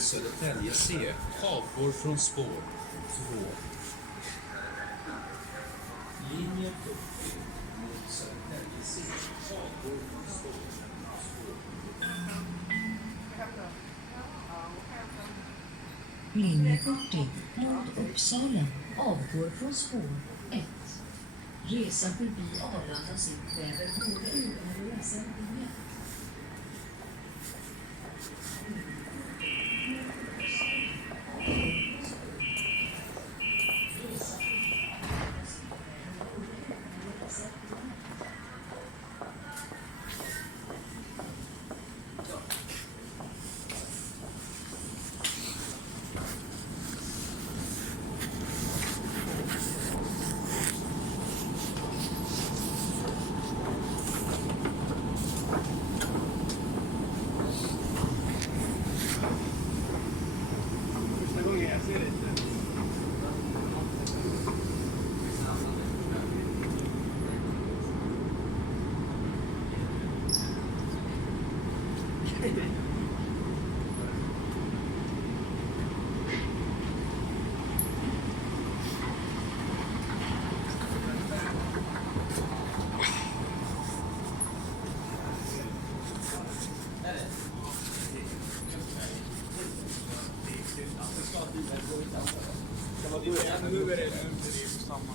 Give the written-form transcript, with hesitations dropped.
mot Södertälje C. Avgår från spår 2. Linje 40 mot Södertälje C. Avgår från spår 2. Linje 40 mot Uppsala avgår från spår 1. Resa förbi Arlanda kräver både över och resenärer. Nu är det samma.